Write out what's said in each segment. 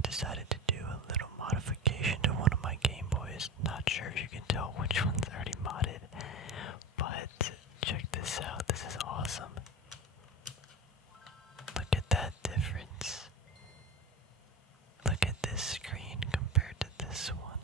I decided to do a little modification to one of my Game Boys. Not sure if you can tell which one's already modded, but check this out. This is awesome. Look at that difference. Look at this screen compared to this one.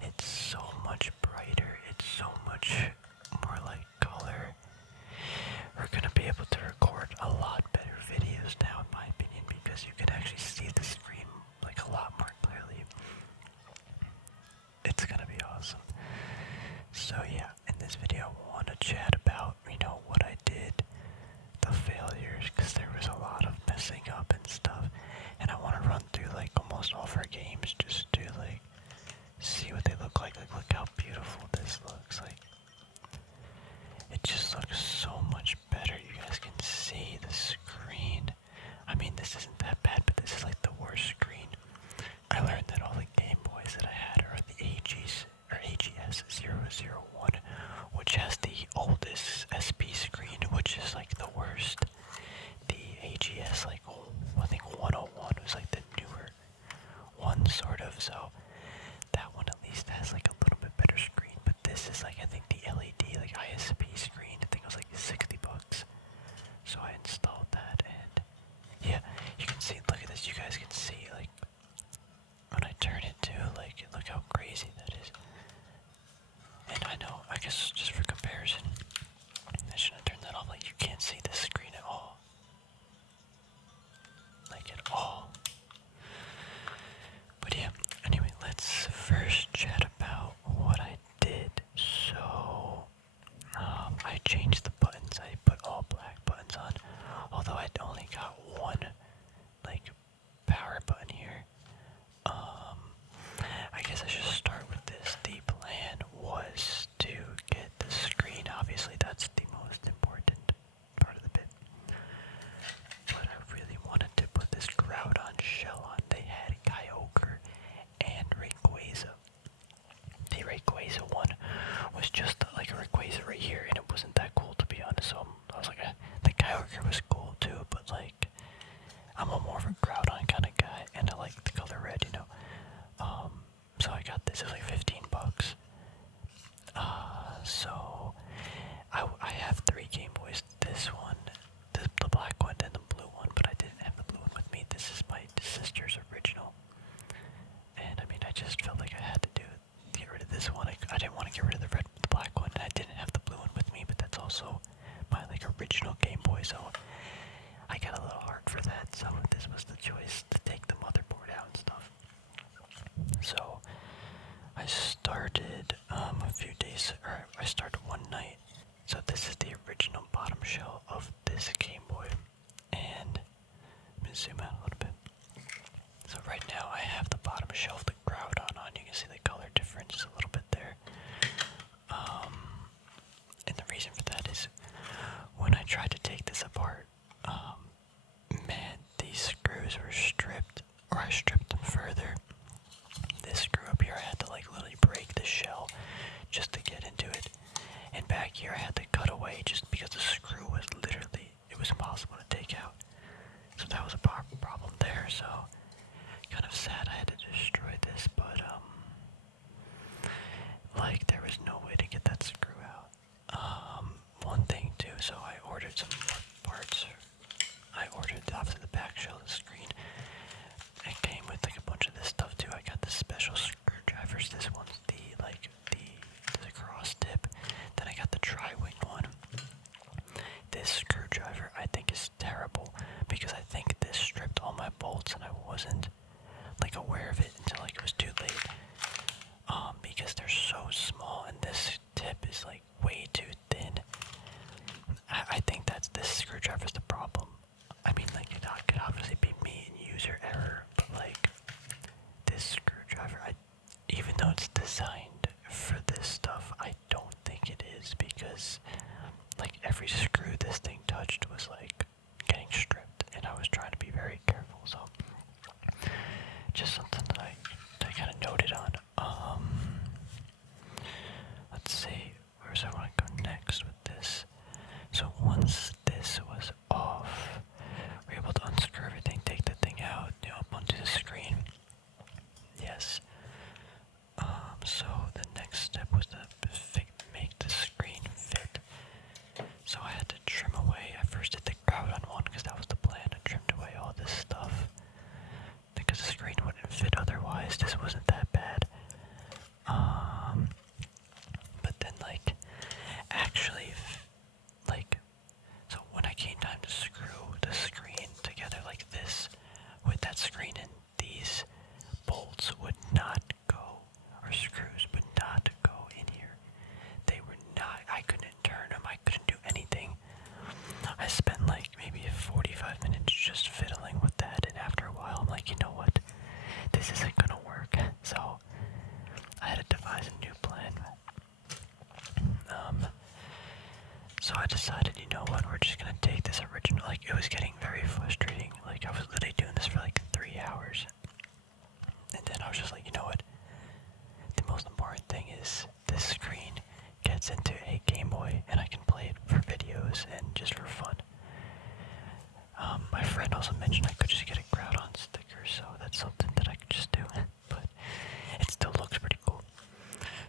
It's so much brighter. It's so much more like color. We're gonna be able to record a lot better videos now, in my opinion, because you can actually see the screen like a lot more clearly. It's gonna be awesome. So yeah, in this video I want to chat about, what I did, the failures, because there was a lot of messing up and stuff, and I want to run through like almost all of our games just to like see what they look like. Like, look how beautiful this looks. Like, it just looks so much better. You guys can see the screen. I mean, this isn't that bad, but this is like the worst screen. I learned that all the Game Boys that I had are the AGS 001, which has the oldest SP screen, which is like the worst. The AGS, like, I think 101 was like the newer one, sort of, so that one at least has like a little bit better screen, but this is like, I think the LED, like ISP screen, I think it was like $60. So I installed that, and yeah, you can see, look at this, you guys can see, like, when I turn it to, like, look how crazy that is. And I know, I guess just for comparison, I shouldn't have turned that off. Like, you can't see the screen at all. Like, at all. But yeah, anyway, let's first chat about what I did. So, I changed the buttons. I put all black buttons on, although I only got one, like, power button here. I guess I should start with this. The plan was to get the screen. Obviously, that's the most important part of the bit. But I really wanted to put this Groudon shell on. They had Kyogre and Rayquaza. The Rayquaza one was just like a Rayquaza right here, and it wasn't that cool, to be honest. So I was like, the Kyogre was cool too, but like, I'm a more of a Groudon kind of guy, and I like the color red, so I got this. It was like $15. So I have 3 Game Boys. This one, the black one, and the blue one, but I didn't have the blue one with me. This is my sister's original, and I mean, I just felt like I had to get rid of this one. I didn't want to get rid of the black one, and I didn't have the blue one with me, but that's also my like original Game Boy, so I got a little heart for that. So this was the choice to take the motherboard out and stuff. So I started a few days, or I started one night. So this is the original bottom shell of this Game Boy, and let me zoom out a little bit. So right now I have the bottom shell of the Groudon on. You can see the color difference a little bit there. And the reason for that is when I tried to take this apart, man, these screws were stripped, or I stripped them further. This screw up here, I had to like literally break the shell just to get into it. And back here I had to cut away just because the screw was literally, it was impossible to take out. So that was a problem there, so kind of sad I had to destroy this, but like, there was no way to get that screw out. One thing too, so I ordered some parts. I ordered obviously the back shell of the screen. It came with like a bunch of this stuff too. I got the special screwdrivers. This one's the cross tip. Then I got the tri-wing one. This screwdriver I think is terrible because I think this stripped all my bolts and I wasn't like aware of it until like it was too late. Because they're so small and this tip is like way too thin. I think that's this screwdriver's the problem. I mean, like, it could obviously be me and user error, but like, this screwdriver, even though it's designed for this stuff, I don't think it is, because like every screw this thing touched was like getting stripped, and I was trying to be very careful. So just something that I kind of noted on. Let's see, where does I want to go next with this? So once this was off, we were able to unscrew everything, take the thing out, up onto the screen. fit otherwise. This wasn't that bad. But then like, actually, like, so when I came time to screw the screen together like this, with that screen in, these bolts would not go, or screws would not go in here. They were not, I couldn't turn them, I couldn't do anything. I spent like maybe 45 minutes just fiddling with that, and after a while I'm like, you know what, this isn't gonna work. So I had to devise a new plan. So I decided, you know what, we're just gonna take this original, like, it was getting very frustrating. Like, I was literally doing this for like 3 hours. And then I was just like, you know what, the most important thing is this screen gets into a Game Boy and I can play it for videos and just for fun. My friend also mentioned I could just get a Groudon sticker, so that's something that I could just do. But it still looks pretty cool.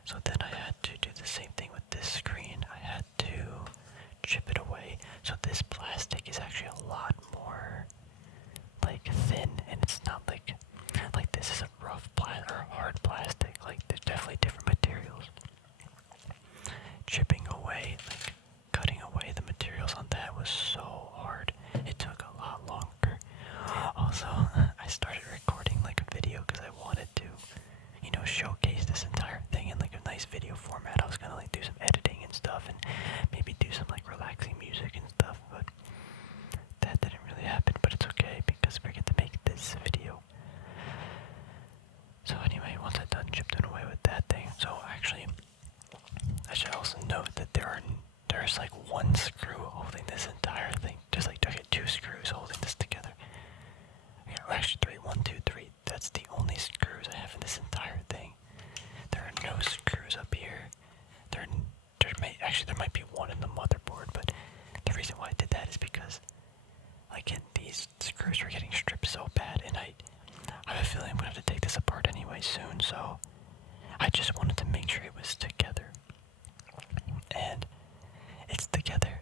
So then I had to do the same thing with this screen. I had to chip it away. So this plastic is actually a lot more like thin, and it's not like this is a rough or hard plastic. Like, there's definitely different materials. Chipping away, like cutting away the materials on that was so hard. It took a lot longer. Also, I started recording like a video because I wanted to, you know, showcase this entire thing in like a nice video format. I was gonna like do some editing and stuff, and maybe do some like relaxing music and stuff, but that didn't really happen. But it's okay because we're going to make this video. So anyway, once I done chipping away with that thing, so actually, I should also note that there's like one screw holding this entire thing. There's like, okay, 2 screws holding this together. Yeah, well, actually 3, 1, 2, 3. That's the only screws I have in this entire thing. There are no screws up here. There might be one in the motherboard, but the reason why I did that is because, again, these screws were getting stripped so bad, and I have a feeling I'm gonna have to take this apart anyway soon. So I just wanted to make sure it was together. And it's together,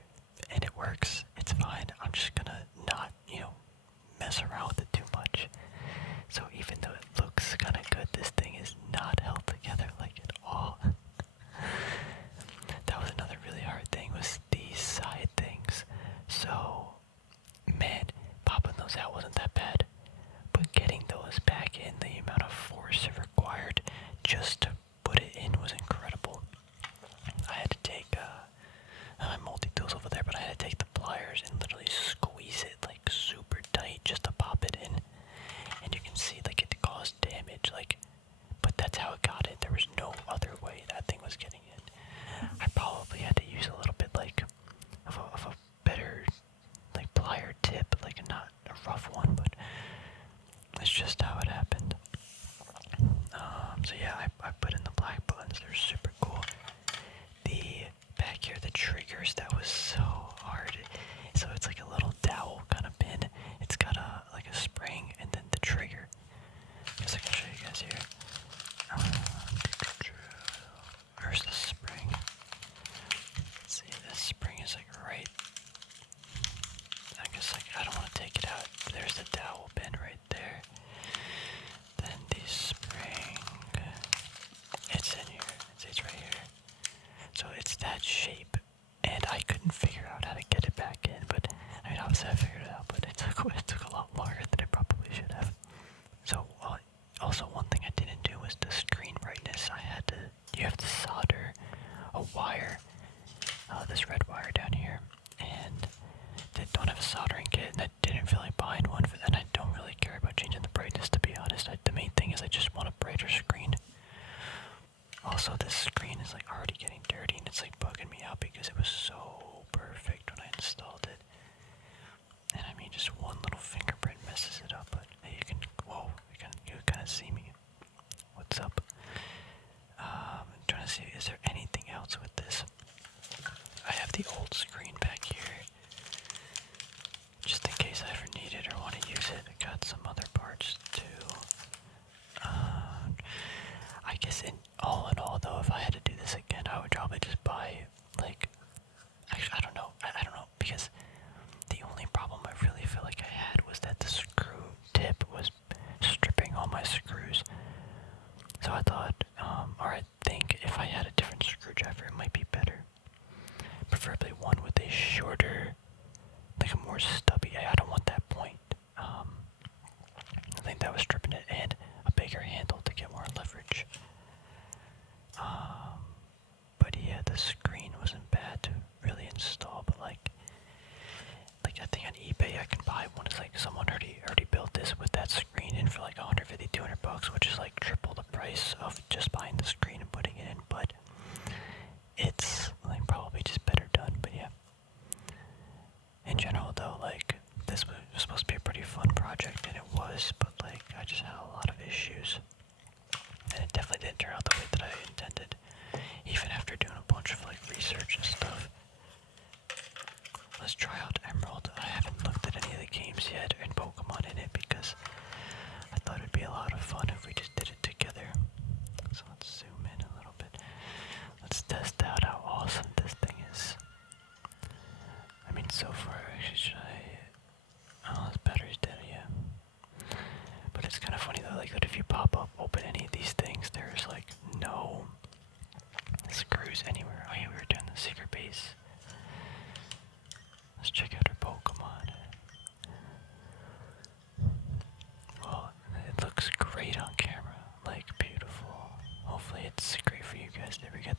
and it works. It's fine. I'm just gonna not, you know, mess around with it too much. So even though it looks kind of good, this thing is not held together like at all. That was another really hard thing, was these side things. So, man, popping those out wasn't that bad, but getting those back in, the amount of force it required just to put it in was incredible. I had to take my multi-tools over there, but I had to take the pliers and literally squeeze it like super tight just to pop it in. And you can see like it caused damage, like, but that's how it got in. There was no other way that thing was getting in. I probably had to use a little bit like of a better like plier tip, like not a rough one, but it's just how it happened. So yeah, I put in the black buttons. They're super cool. The back here, the triggers, that was so hard. So it's like a little dowel kind of pin. It's got like a spring and then the trigger. I guess I can show you guys here. Where's the spring? Let's see, this spring is like right. I guess like I don't want to take it out. There's the dowel pin right there. Then the spring. It's in here. It's right here. So it's that shape, and I couldn't figure out how to get it back in. But I mean, obviously I figured it out, but it took a lot longer than it probably should have. So also one thing I didn't do was the screen brightness. You have to solder a wire, this red wire down here, and they don't have a soldering kit, and I didn't feel like buying one, and I don't really care about changing the brightness, to be honest. The main thing is I just want a brighter screen. Also, this screen is like already getting dirty, and it's like bugging me out because it was so perfect when I installed it. And I mean, just one little fingerprint messes it up, but hey, you can kind of see me. What's up? I'm trying to see, is there anything else with this? I have the old screen back here, just in case I ever need it or want to use it. I got some other parts too. I guess in all though, if I had to do this again, I would probably just buy, like, I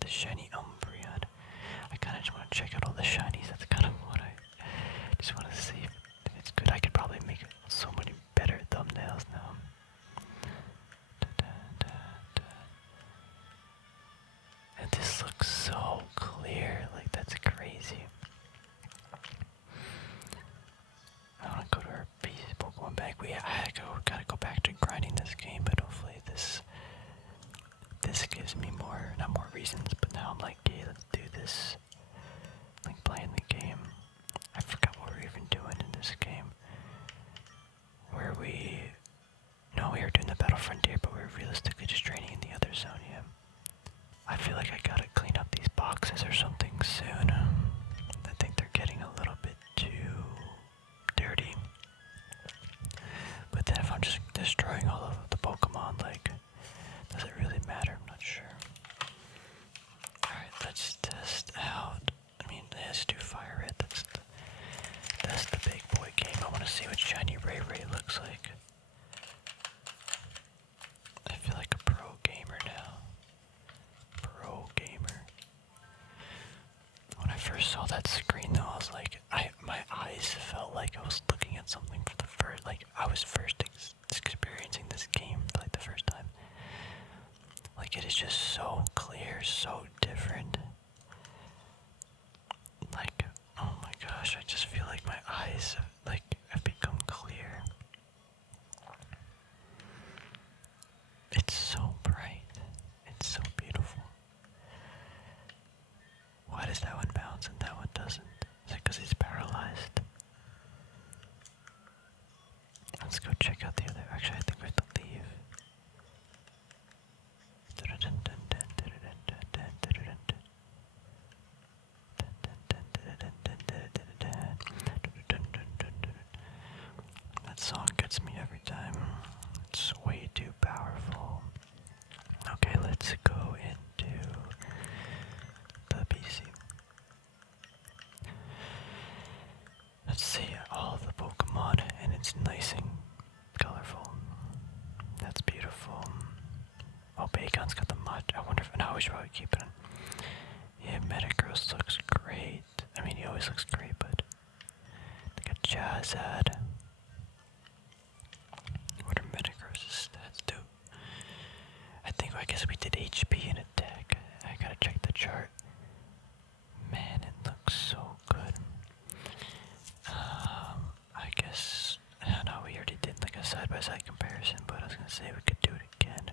this shiny Umbreon. I kind of just want to check out all the shinies. That's kind of what I just want to see if it's good. I could probably make so many better thumbnails now. And this looks so clear, like that's crazy. I want to go to our Pokemon bag. Gotta go back to grinding this game, but hopefully this gives me not more reasons, but now I'm like, yeah, let's do this. Like playing the game. I forgot what we were even doing in this game. We were doing the Battle Frontier, but we were realistically just training in the other zone, yeah. I feel like I gotta clean up these boxes or something soon. I think they're getting a little bit too dirty. But then if I'm just destroying all of the Pokemon, like, does it really matter? I'm not sure. Alright, let's test out. Let's do Fire Red. That's the big boy game. I want to see what shiny Ray looks like. I feel like a pro gamer now. Pro gamer. When I first saw that screen though, I was like, my eyes felt like I was looking at something for the first, like I was first experiencing this game for like the first time. Like it is just so clear, so different. Like, oh my gosh, I just feel like my eyes have become clear. It's so bright. It's so beautiful. Why does that one bounce and that one doesn't? Is it because he's paralyzed? Let's go check out the other. Actually, I think we have to leave. That song gets me every time. It's way too powerful. Okay, let's go into the PC. Let's see all of the Pokemon, and it's nice and colorful. That's beautiful. Oh, Bacon's got the mud. I wonder if. No, we should probably keep it in. Yeah, Metagross looks great. He always looks great, but. Look at Charizard. What are Metagross's stats do? I guess we did HP and attack. I gotta check the chart. Man, it looks so good. I guess. I don't know, we already did like a side-by-side comparison, but I was gonna say we could do it again.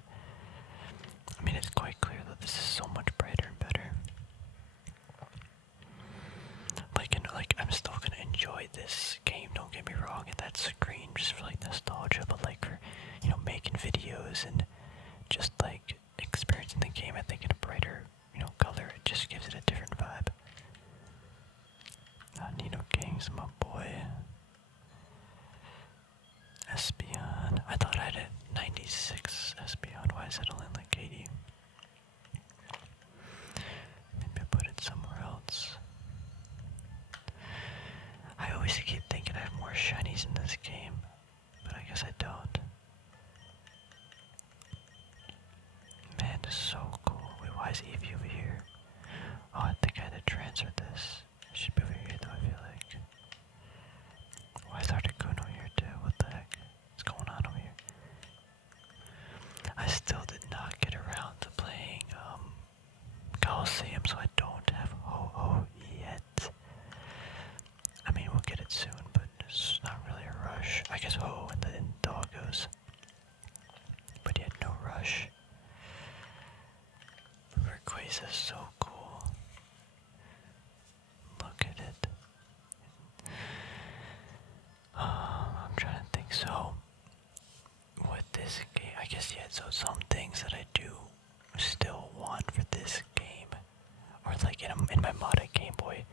It's quite clear that this is so much brighter and better. I'm still gonna enjoy this game, don't get me wrong, and that screen just for like nostalgia, but like for, making videos and just like experiencing the game, I think in a brighter, color, it just gives it a different vibe. Nino King's my boy. Espeon. I thought I had a 96 Espeon. Why is it only like 80? Maybe I put it somewhere else. I always keep thinking I have more shinies in this game, but I guess I don't. Man, this is so cool. Wait, why is Eevee over here? Oh, I think I had to transfer this. It should be over here though, I feel like. Why is Articuno here too? What the heck is going on over here? I still did not get around to playing Coliseum, so I don't have Ho-Oh yet. We'll get it soon, but it's not really a rush. I guess Ho-Oh and then Doggos. But yet no rush. Rayquaza is so cool. Look at it. I'm trying to think. So, with this game, I guess, yeah, so some things that I do still want for this game, or like in my modded Game Boy,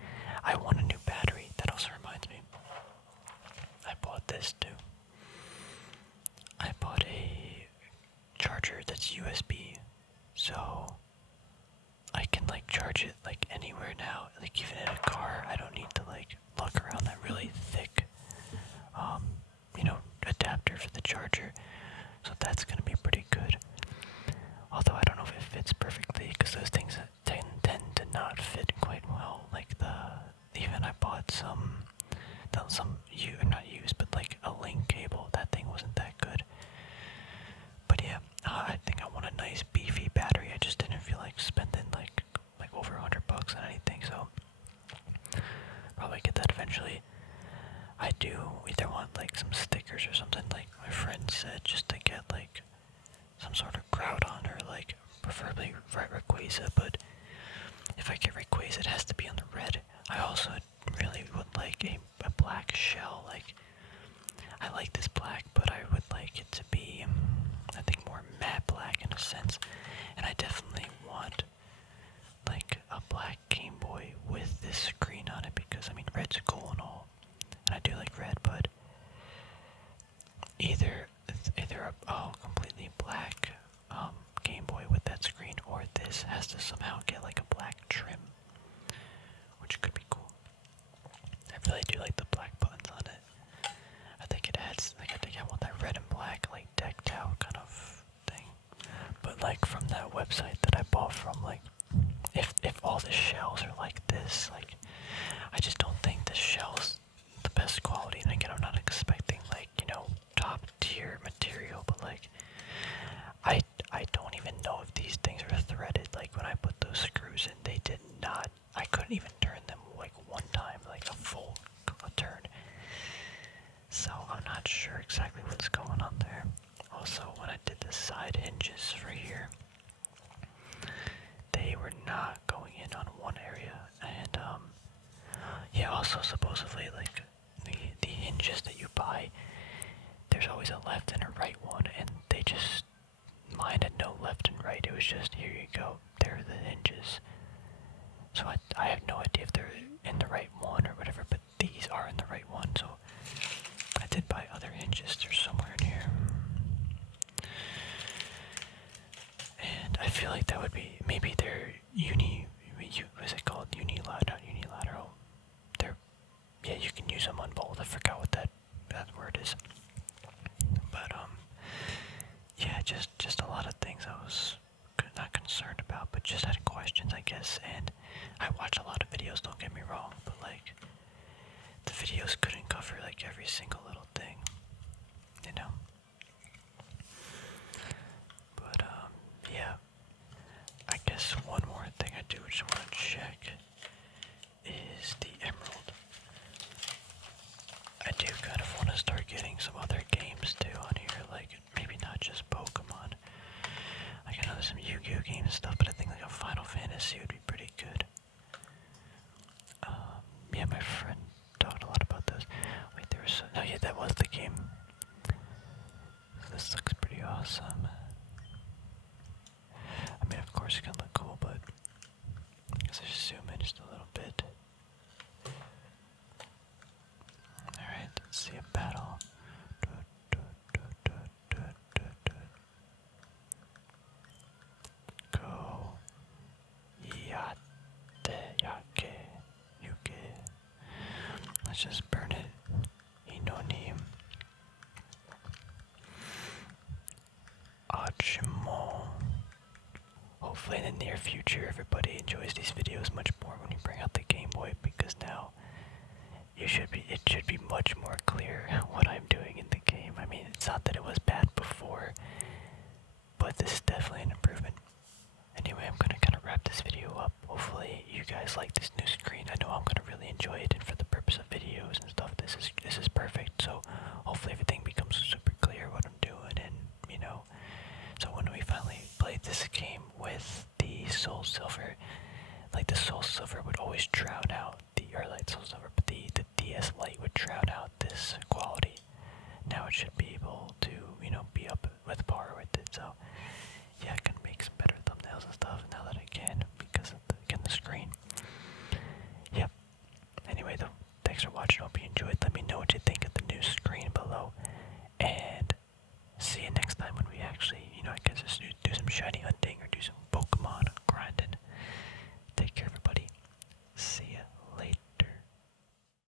I want a new battery. That also reminds me. I bought this too. I bought a charger that's USB, so I can like charge it like anywhere now. Like even in a car, I don't need to like lug around that really thick, adapter for the charger. So that's gonna be pretty good. Although I don't know if it fits perfectly because those things tend not fit quite well. Like even I bought not used, but like a link cable. That thing wasn't that good. But yeah, I think I want a nice beefy battery. I just didn't feel like spending like over $100 on anything. So probably get that eventually. I do either want like some stickers or something, like my friend said, just to get like some sort of Groudon or like preferably Rayquaza, but if I get Rayquaza it has to be on the red. I also really would like a black shell. Like, I like this black, but I would like it to be, I think, more matte black in a sense, and I definitely want like a black Game Boy with this screen on it, because I mean red's cool and all, and I do like red, but either a completely black Game Boy with that screen, or this has to somehow get like a black trim, which could be cool. I really do like the black buttons on it. I think it adds, like, I think I want that red and black, like, decked out kind of thing. But like from that website that I bought from, like, if all the shells are like this, like, I just don't think the shell's the best quality. And again, I'm not expecting like, top tier material, but like, I don't even know if these things are threaded. Like when I put those screws in, they did not. I couldn't even turn them like one time, like a full turn. So I'm not sure exactly what's going on there. Also, when I did the side hinges for here, they were not going in on one area, and yeah. Also, supposedly, like the hinges that you buy, there's always a left and a right one, and they just, mine had no left and right. It was just, here you go, there are the hinges. So I have no idea if they're in the right one or whatever, but these are in the right one. So I did buy other hinges. They're somewhere in here. And I feel like that would be, maybe they're what is it called? Not unilateral. They're, yeah, you can use them on both. I forgot what that word is. But yeah, just a lot of things I was not concerned about, but just had questions, I guess. And I watch a lot of videos, don't get me wrong, but like, the videos couldn't cover like every single little thing, you know? But yeah, I guess one more thing I do just want to check is the Emerald. I do kind of want to start getting some other games too on here, like maybe not just Pokemon. Like, I know there's some Yu-Gi-Oh games and stuff, but I think like a Final Fantasy would be pretty good. Yeah, my friend talked a lot about those. Wait, there was, no, yeah, that was the game. This looks pretty awesome. I mean, of course it can look cool, but let's just zoom in just a little bit. Alright, let's see a battle. Go. Yate, yake, yuke. Let's just burn it. Inonim. Achimo. Hopefully in the near future everybody enjoys these videos much more when you bring out the Game Boy, because now it should be much more clear what I'm doing in the game. I mean, it's not that it was bad before, but this is definitely an improvement. Anyway, I'm gonna kind of wrap this video up. Hopefully you guys like this new screen. I know I'm gonna really enjoy it, and for the purpose of videos and stuff, this is perfect. So hopefully everything becomes super clear what I'm doing, and so when we finally played this game with the Soul Silver, like the Soul Silver would always drown out Soul Silver, but the DS Lite would drown out this quality. Now it should be able to, be up with par with it. So yeah, I can make some better thumbnails and stuff now that I can, because of the screen.